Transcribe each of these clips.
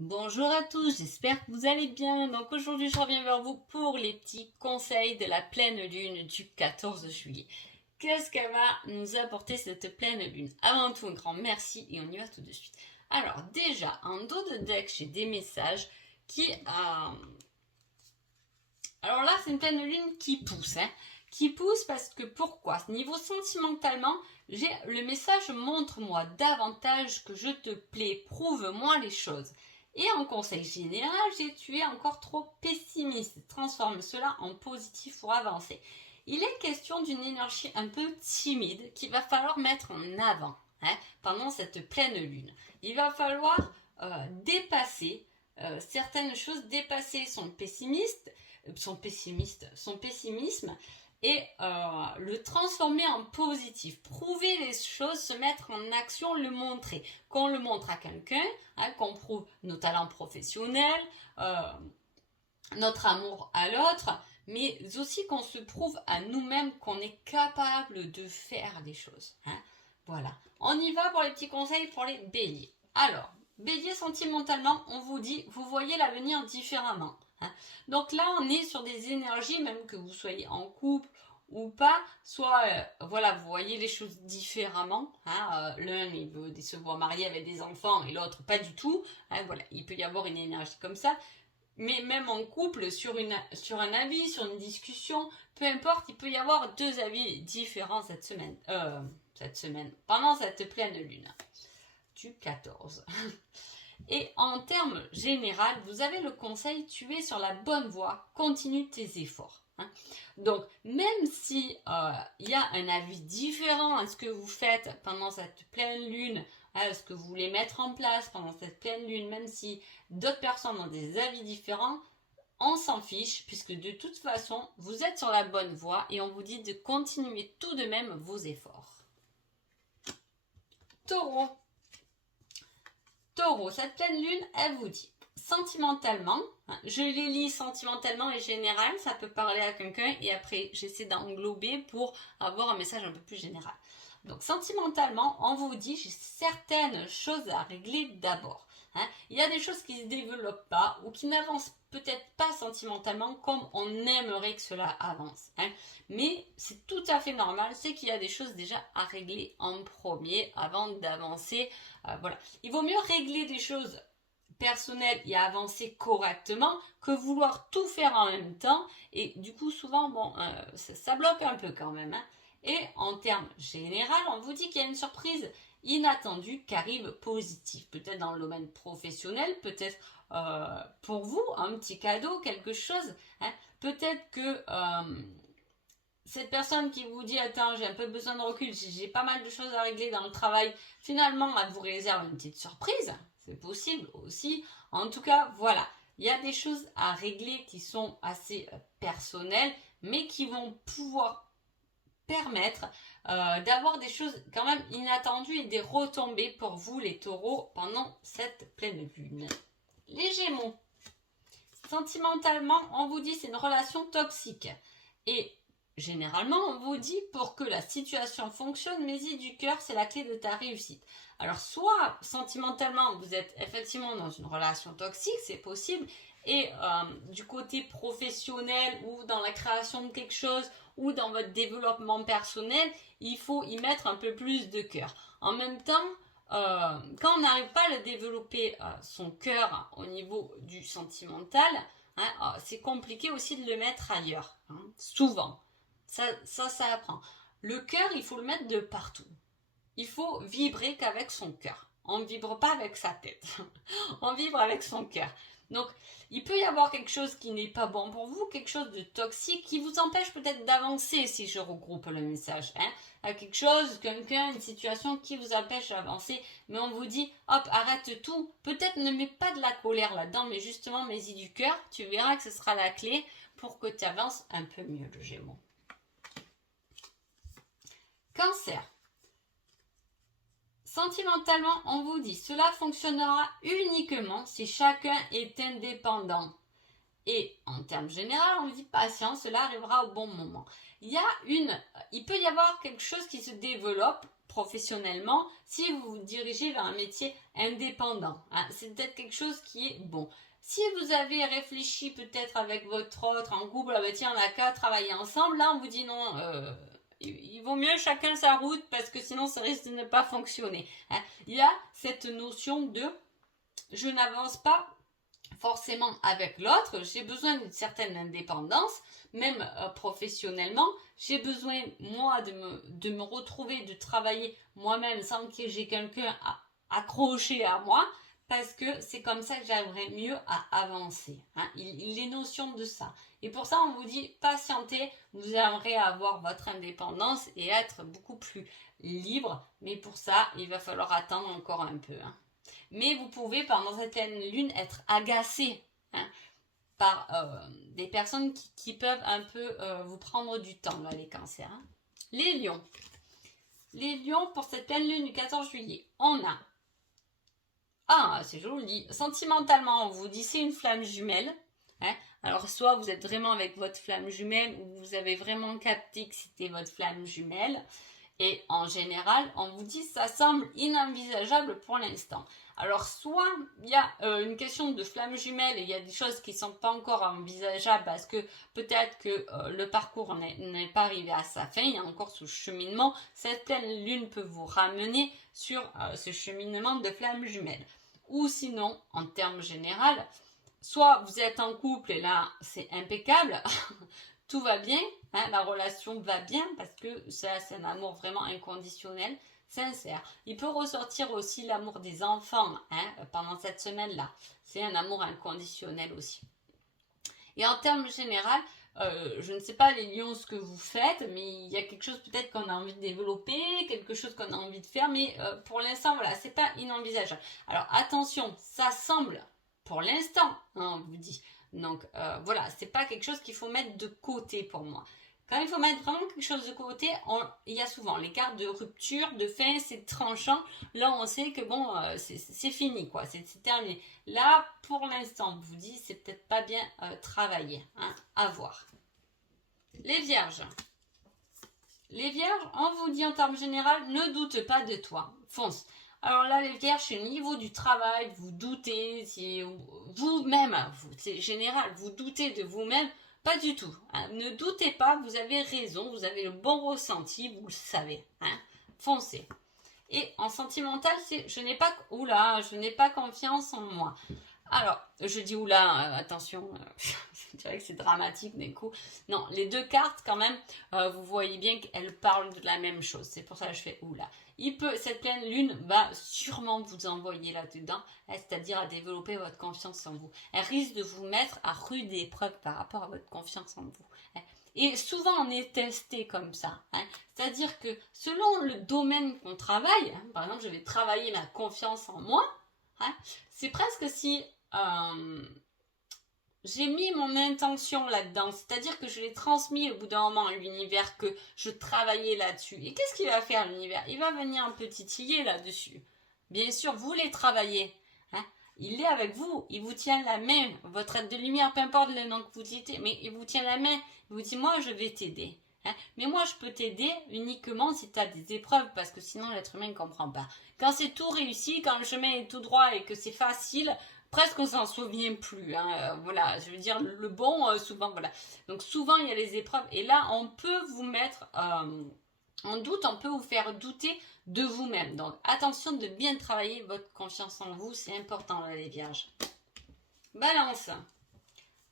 Bonjour à tous, j'espère que vous allez bien. Donc aujourd'hui, je reviens vers vous pour les petits conseils de la pleine lune du 14 juillet. Qu'est-ce qu'elle va nous apporter cette pleine lune? Avant tout, un grand merci et on y va tout de suite. Alors déjà, en dos de deck, j'ai des messages qui... Alors là, c'est une pleine lune qui pousse. Qui pousse parce que pourquoi? Niveau sentimentalement, le message montre-moi davantage que je te plais, prouve-moi les choses. Et en conseil général, tu es encore trop pessimiste. Transforme cela en positif pour avancer. Il est question d'une énergie un peu timide qu'il va falloir mettre en avant pendant cette pleine lune. Il va falloir dépasser certaines choses, dépasser son pessimisme et le transformer en positif, prouver les choses, se mettre en action, le montrer, qu'on le montre à quelqu'un, qu'on prouve nos talents professionnels, notre amour à l'autre, mais aussi qu'on se prouve à nous-mêmes qu'on est capable de faire des choses. Voilà, on y va pour les petits conseils pour les béliers. Alors, bélier, sentimentalement, on vous dit, vous voyez l'avenir différemment. Donc là, on est sur des énergies, même que vous soyez en couple ou pas, soit voilà, vous voyez les choses différemment. L'un, il veut se voir marié avec des enfants et l'autre pas du tout. Voilà, il peut y avoir une énergie comme ça. Mais même en couple, sur un avis, sur une discussion, peu importe, il peut y avoir deux avis différents cette semaine, pendant cette pleine lune du 14. Et en termes généraux, vous avez le conseil, tu es sur la bonne voie, continue tes efforts. Donc, même si il y a un avis différent à ce que vous faites pendant cette pleine lune, à ce que vous voulez mettre en place pendant cette pleine lune, même si d'autres personnes ont des avis différents, on s'en fiche, puisque de toute façon, vous êtes sur la bonne voie et on vous dit de continuer tout de même vos efforts. Taureau, cette pleine lune, elle vous dit sentimentalement, je les lis sentimentalement et général, ça peut parler à quelqu'un et après j'essaie d'englober pour avoir un message un peu plus général. Donc sentimentalement, on vous dit j'ai certaines choses à régler d'abord. Il y a des choses qui ne se développent pas ou qui n'avancent peut-être pas sentimentalement comme on aimerait que cela avance. Mais c'est tout à fait normal, c'est qu'il y a des choses déjà à régler en premier avant d'avancer. Voilà. Il vaut mieux régler des choses personnelles et avancer correctement que vouloir tout faire en même temps. Et du coup, souvent, ça bloque un peu quand même. Et en termes généraux, on vous dit qu'il y a une surprise inattendue qui arrive positive. Peut-être dans le domaine professionnel, peut-être pour vous, un petit cadeau, quelque chose. Peut-être que cette personne qui vous dit attends, j'ai un peu besoin de recul, j'ai pas mal de choses à régler dans le travail, finalement, elle vous réserve une petite surprise. C'est possible aussi. En tout cas, voilà. Il y a des choses à régler qui sont assez personnelles, mais qui vont pouvoir permettre d'avoir des choses quand même inattendues et des retombées pour vous les taureaux pendant cette pleine lune. Les gémeaux, sentimentalement, on vous dit c'est une relation toxique et généralement on vous dit pour que la situation fonctionne, mets-y du cœur, c'est la clé de ta réussite. Alors soit sentimentalement vous êtes effectivement dans une relation toxique, c'est possible, et du côté professionnel ou dans la création de quelque chose ou dans votre développement personnel, il faut y mettre un peu plus de cœur. En même temps, quand on n'arrive pas à le développer son cœur au niveau du sentimental, c'est compliqué aussi de le mettre ailleurs, souvent. Ça apprend. Le cœur, il faut le mettre de partout. Il faut vibrer qu'avec son cœur. On ne vibre pas avec sa tête. On vibre avec son cœur. Donc, il peut y avoir quelque chose qui n'est pas bon pour vous, quelque chose de toxique qui vous empêche peut-être d'avancer si je regroupe le message. Quelque chose, quelqu'un, une situation qui vous empêche d'avancer, mais on vous dit, hop, arrête tout. Peut-être ne mets pas de la colère là-dedans, mais justement, mets-y du cœur. Tu verras que ce sera la clé pour que tu avances un peu mieux, le Gémeaux. Cancer. Sentimentalement, on vous dit cela fonctionnera uniquement si chacun est indépendant. Et en termes généraux, on vous dit patience, cela arrivera au bon moment. Il peut y avoir quelque chose qui se développe professionnellement si vous vous dirigez vers un métier indépendant. Hein. C'est peut-être quelque chose qui est bon. Si vous avez réfléchi peut-être avec votre autre en couple, ah ben tiens, on n'a qu'à travailler ensemble, là on vous dit non, il vaut mieux chacun sa route parce que sinon ça risque de ne pas fonctionner. Hein. Il y a cette notion de je n'avance pas forcément avec l'autre, j'ai besoin d'une certaine indépendance, même professionnellement, j'ai besoin moi de me retrouver, de travailler moi-même sans que j'ai quelqu'un accroché à moi, parce que c'est comme ça que j'arriverai mieux à avancer. Hein. Il est notion de ça. Et pour ça, on vous dit patientez, vous aimerez avoir votre indépendance et être beaucoup plus libre, mais pour ça, il va falloir attendre encore un peu. Hein. Mais vous pouvez, pendant cette pleine lune, être agacé hein, par des personnes qui peuvent un peu vous prendre du temps, là, les cancers. Hein. Les lions. Les lions, pour cette pleine lune du 14 juillet, on a... Ah, c'est joli. Sentimentalement, on vous dit c'est une flamme jumelle. Hein. Alors, soit vous êtes vraiment avec votre flamme jumelle, ou vous avez vraiment capté que c'était votre flamme jumelle. Et en général, on vous dit ça semble inenvisageable pour l'instant. Alors, soit il y a une question de flamme jumelle et il y a des choses qui ne sont pas encore envisageables parce que peut-être que le parcours n'est pas arrivé à sa fin, il y a encore ce cheminement. Cette pleine lune peut vous ramener sur ce cheminement de flamme jumelle. Ou sinon, en termes généraux, soit vous êtes en couple et là, c'est impeccable. Tout va bien, hein, la relation va bien parce que ça, c'est un amour vraiment inconditionnel, sincère. Il peut ressortir aussi l'amour des enfants hein, pendant cette semaine-là. C'est un amour inconditionnel aussi. Et en termes généraux, je ne sais pas les lions ce que vous faites, mais il y a quelque chose peut-être qu'on a envie de développer, quelque chose qu'on a envie de faire, mais pour l'instant, voilà, c'est pas inenvisageable. Alors attention, ça semble, pour l'instant, hein, on vous dit. Donc voilà, c'est pas quelque chose qu'il faut mettre de côté pour moi. Quand il faut mettre vraiment quelque chose de côté, il y a souvent les cartes de rupture, de fin, c'est tranchant. Là, on sait que bon, c'est fini, quoi, c'est terminé. Là, pour l'instant, on vous dit, c'est peut-être pas bien travaillé, hein, à voir. Les vierges. Les vierges, on vous dit en termes généraux, ne doute pas de toi, fonce. Alors là, les vierges, c'est au niveau du travail, vous doutez, si vous-même, c'est général, vous doutez de vous-même, pas du tout. Hein. Ne doutez pas, vous avez raison, vous avez le bon ressenti, vous le savez. Hein. Foncez. Et en sentimental, c'est je n'ai pas confiance en moi. Alors, je dis oula, attention, je dirais que c'est dramatique d'un coup. Non, les deux cartes quand même, vous voyez bien qu'elles parlent de la même chose. C'est pour ça que je fais oula. Cette pleine lune va sûrement vous envoyer là-dedans, c'est-à-dire à développer votre confiance en vous. Elle risque de vous mettre à rude épreuve par rapport à votre confiance en vous. Et souvent, on est testé comme ça. Hein. C'est-à-dire que selon le domaine qu'on travaille, hein, par exemple, je vais travailler ma confiance en moi, hein, c'est presque si j'ai mis mon intention là-dedans, c'est-à-dire que je l'ai transmis au bout d'un moment à l'univers, que je travaillais là-dessus. Et qu'est-ce qu'il va faire l'univers? Il va venir un peu titiller là-dessus. Bien sûr, vous les travaillez. Hein. Il est avec vous, il vous tient la main, votre aide de lumière, peu importe le nom que vous dites, mais il vous tient la main, il vous dit moi je vais t'aider. Hein. Mais moi je peux t'aider uniquement si tu as des épreuves, parce que sinon l'être humain ne comprend pas. Quand c'est tout réussi, quand le chemin est tout droit et que c'est facile, presque on s'en souvient plus. Hein. Voilà, je veux dire le bon, souvent, voilà. Donc souvent il y a les épreuves, et là on peut vous mettre en doute, on peut vous faire douter de vous-même. Donc attention de bien travailler votre confiance en vous, c'est important là, les vierges. Balance.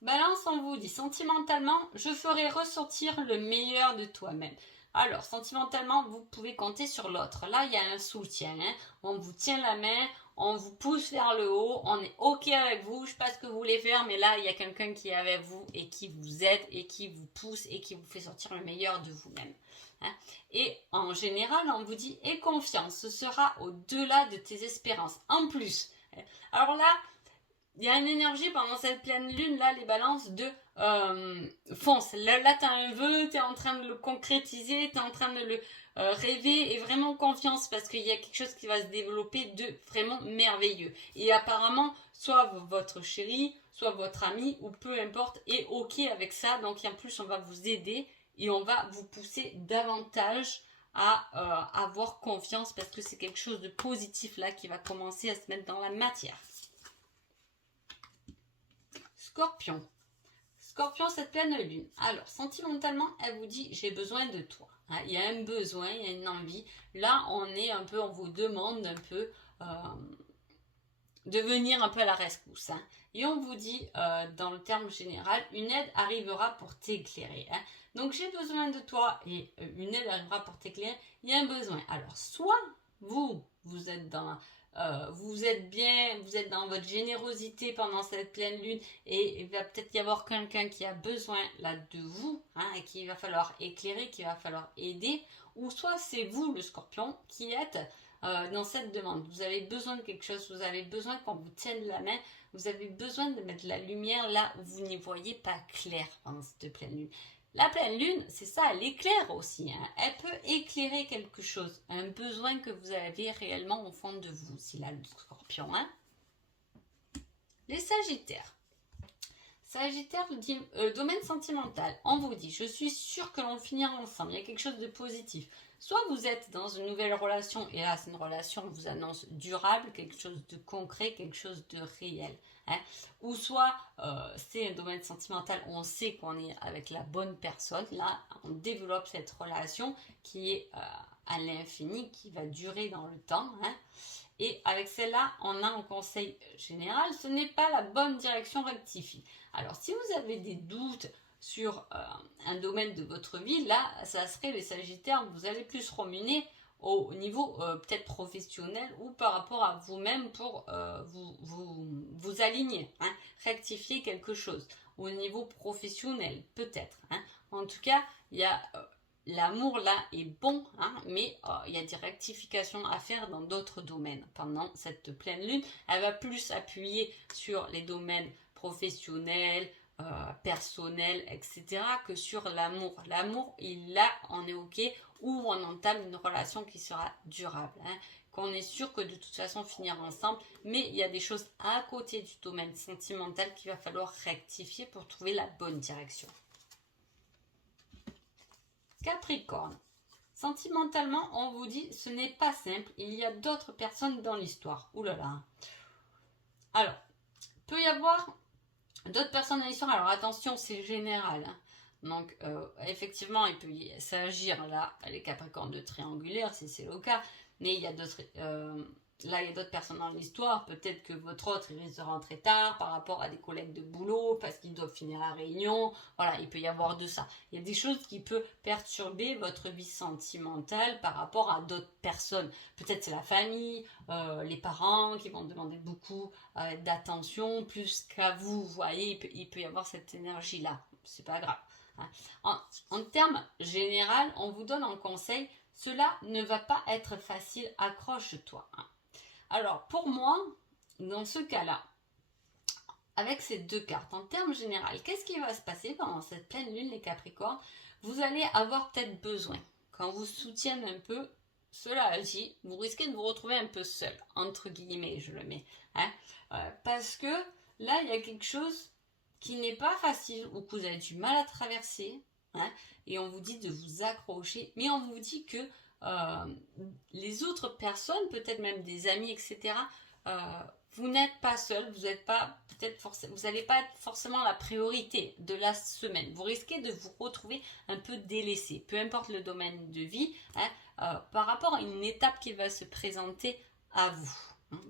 Balance, on vous dit sentimentalement, je ferai ressortir le meilleur de toi-même. Alors, sentimentalement, vous pouvez compter sur l'autre. Là, il y a un soutien. Hein. On vous tient la main, on vous pousse vers le haut, on est OK avec vous. Je ne sais pas ce que vous voulez faire, mais là, il y a quelqu'un qui est avec vous et qui vous aide et qui vous pousse et qui vous fait sortir le meilleur de vous-même. Hein. Et en général, on vous dit, aie confiance, ce sera au-delà de tes espérances. En plus, alors là, il y a une énergie pendant cette pleine lune, là, les balances de fonce. Là tu as un vœu, tu es en train de le concrétiser, tu es en train de le rêver, et vraiment confiance, parce qu'il y a quelque chose qui va se développer de vraiment merveilleux. Et apparemment, soit votre chéri, soit votre ami, ou peu importe, est OK avec ça. Donc en plus, on va vous aider et on va vous pousser davantage à avoir confiance parce que c'est quelque chose de positif là qui va commencer à se mettre dans la matière. Scorpion. Scorpion, cette pleine lune. Alors, sentimentalement, elle vous dit, j'ai besoin de toi. Hein, il y a un besoin, il y a une envie. Là, on vous demande un peu de venir un peu à la rescousse. Hein. Et on vous dit, dans le terme général, une aide arrivera pour t'éclairer. Hein. Donc, j'ai besoin de toi et une aide arrivera pour t'éclairer. Il y a un besoin. Alors, soit vous êtes dans... vous êtes bien, vous êtes dans votre générosité pendant cette pleine lune et il va peut-être y avoir quelqu'un qui a besoin là de vous, hein, et qu'il va falloir éclairer, qu'il va falloir aider, ou soit c'est vous le scorpion qui êtes dans cette demande. Vous avez besoin de quelque chose, vous avez besoin qu'on vous tienne la main, vous avez besoin de mettre la lumière là où vous n'y voyez pas clair pendant cette pleine lune. La pleine lune, c'est ça, elle éclaire aussi. Hein. Elle peut éclairer quelque chose, un besoin que vous avez réellement au fond de vous, si là le scorpion. Hein. Les sagittaires. Sagittaire, domaine sentimental. On vous dit, je suis sûre que l'on finira ensemble. Il y a quelque chose de positif. Soit vous êtes dans une nouvelle relation, et là c'est une relation que vous annonce durable, quelque chose de concret, quelque chose de réel. Hein. Ou soit c'est un domaine sentimental, on sait qu'on est avec la bonne personne. Là, on développe cette relation qui est à l'infini, qui va durer dans le temps. Hein. Et avec celle-là, on a un conseil général, ce n'est pas la bonne direction, rectifie. Alors, si vous avez des doutes sur un domaine de votre vie, là, ça serait les Sagittaires, vous allez plus ruminer au niveau peut-être professionnel ou par rapport à vous-même pour vous aligner, hein, rectifier quelque chose. Au niveau professionnel, peut-être. Hein. En tout cas, il y a... l'amour là est bon, hein, mais il y a des rectifications à faire dans d'autres domaines. Pendant cette pleine lune, elle va plus appuyer sur les domaines professionnels, personnels, etc. que sur l'amour. L'amour, là, on est OK, ou on entame une relation qui sera durable. Hein, qu'on est sûr que de toute façon finir ensemble, mais il y a des choses à côté du domaine sentimental qu'il va falloir rectifier pour trouver la bonne direction. Capricorne. Sentimentalement, on vous dit ce n'est pas simple, il y a d'autres personnes dans l'histoire. Ouh là là. Alors, peut y avoir d'autres personnes dans l'histoire. Alors attention, c'est général. Hein. Donc, effectivement, il peut s'agir là, les Capricornes de triangulaire, si c'est le cas, mais il y a d'autres. Là, il y a d'autres personnes dans l'histoire. Peut-être que votre autre il risque de rentrer tard par rapport à des collègues de boulot parce qu'ils doivent finir la réunion. Voilà, il peut y avoir de ça. Il y a des choses qui peuvent perturber votre vie sentimentale par rapport à d'autres personnes. Peut-être c'est la famille, les parents qui vont demander beaucoup d'attention plus qu'à vous. Vous voyez, il peut y avoir cette énergie-là. C'est pas grave. Hein. En termes général, on vous donne un conseil. Cela ne va pas être facile. Accroche-toi. Hein. Alors, pour moi, dans ce cas-là, avec ces deux cartes, en termes généraux, qu'est-ce qui va se passer pendant cette pleine lune, les Capricornes? Vous allez avoir peut-être besoin, quand vous soutiennent un peu, cela agit, vous risquez de vous retrouver un peu seul, entre guillemets, je le mets. Hein, parce que là, il y a quelque chose qui n'est pas facile ou que vous avez du mal à traverser. Hein, et on vous dit de vous accrocher, mais on vous dit que les autres personnes, peut-être même des amis, etc., vous n'êtes pas seul, vous n'êtes pas vous n'allez pas être forcément la priorité de la semaine. Vous risquez de vous retrouver un peu délaissé, peu importe le domaine de vie, hein, par rapport à une étape qui va se présenter à vous.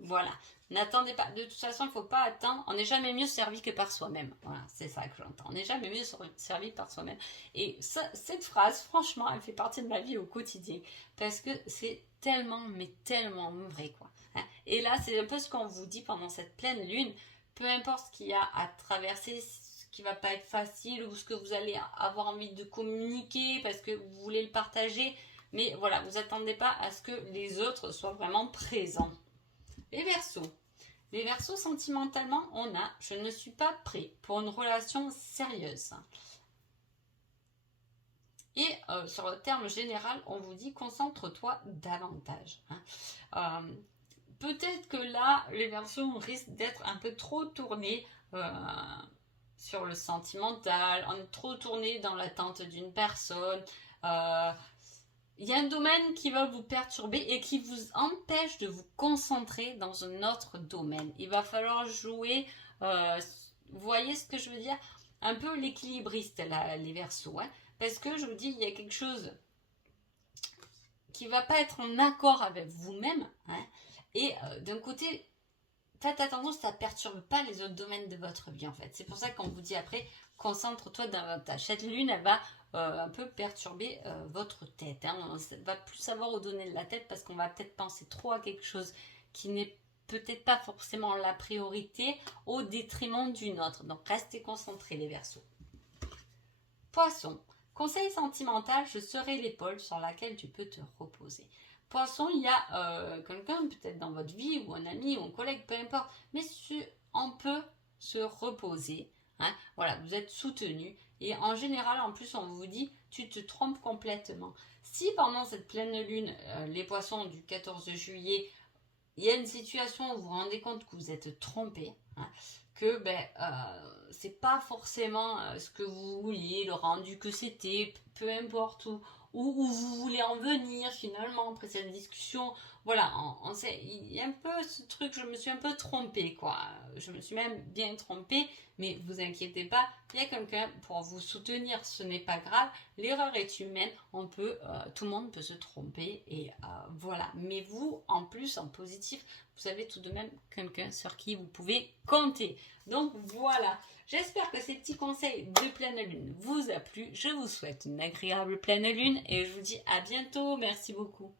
Voilà. N'attendez pas. De toute façon, il ne faut pas attendre. On n'est jamais mieux servi que par soi-même. Voilà, c'est ça que j'entends. On n'est jamais mieux servi par soi-même. Et ça, cette phrase, franchement, elle fait partie de ma vie au quotidien. Parce que c'est tellement, mais tellement vrai, quoi. Hein. Et là, c'est un peu ce qu'on vous dit pendant cette pleine lune. Peu importe ce qu'il y a à traverser, ce qui va pas être facile ou ce que vous allez avoir envie de communiquer parce que vous voulez le partager. Mais voilà, vous attendez pas à ce que les autres soient vraiment présents. Les Verseaux. Les Verseaux, sentimentalement, on a « je ne suis pas prêt pour une relation sérieuse ». Et sur le terme général, on vous dit « concentre-toi davantage hein ». Peut-être que là, les Verseaux risquent d'être un peu trop tournés sur le sentimental, on est trop tourné dans l'attente d'une personne. il y a un domaine qui va vous perturber et qui vous empêche de vous concentrer dans un autre domaine. Il va falloir jouer, vous voyez ce que je veux dire? Un peu l'équilibriste, les Verseaux. Hein, parce que je vous dis, il y a quelque chose qui ne va pas être en accord avec vous-même. Hein, et d'un côté, faites attention, ça ne perturbe pas les autres domaines de votre vie en fait. C'est pour ça qu'on vous dit après, concentre-toi dans votre tâche. Cette lune, elle va un peu perturber votre tête. Hein. On va plus savoir où donner de la tête parce qu'on va peut-être penser trop à quelque chose qui n'est peut-être pas forcément la priorité au détriment d'une autre. Donc restez concentrés les Verseaux. Poisson. Conseil sentimental, je serai l'épaule sur laquelle tu peux te reposer. Poisson, il y a quelqu'un peut-être dans votre vie ou un ami ou un collègue, peu importe, mais on peut se reposer. Hein, voilà, vous êtes soutenu et en général, en plus, on vous dit tu te trompes complètement. Si pendant cette pleine lune, les poissons du 14 juillet, il y a une situation où vous vous rendez compte que vous êtes trompé, hein, que c'est pas forcément ce que vous vouliez, le rendu que c'était, peu importe où vous voulez en venir finalement après cette discussion. Voilà, on sait, il y a un peu ce truc, je me suis un peu trompée quoi. Je me suis même bien trompée, mais vous inquiétez pas, il y a quelqu'un pour vous soutenir, ce n'est pas grave. L'erreur est humaine, tout le monde peut se tromper et voilà. Mais vous, en plus, en positif, vous avez tout de même quelqu'un sur qui vous pouvez compter. Donc voilà, j'espère que ces petits conseils de pleine lune vous a plu. Je vous souhaite une agréable pleine lune et je vous dis à bientôt. Merci beaucoup.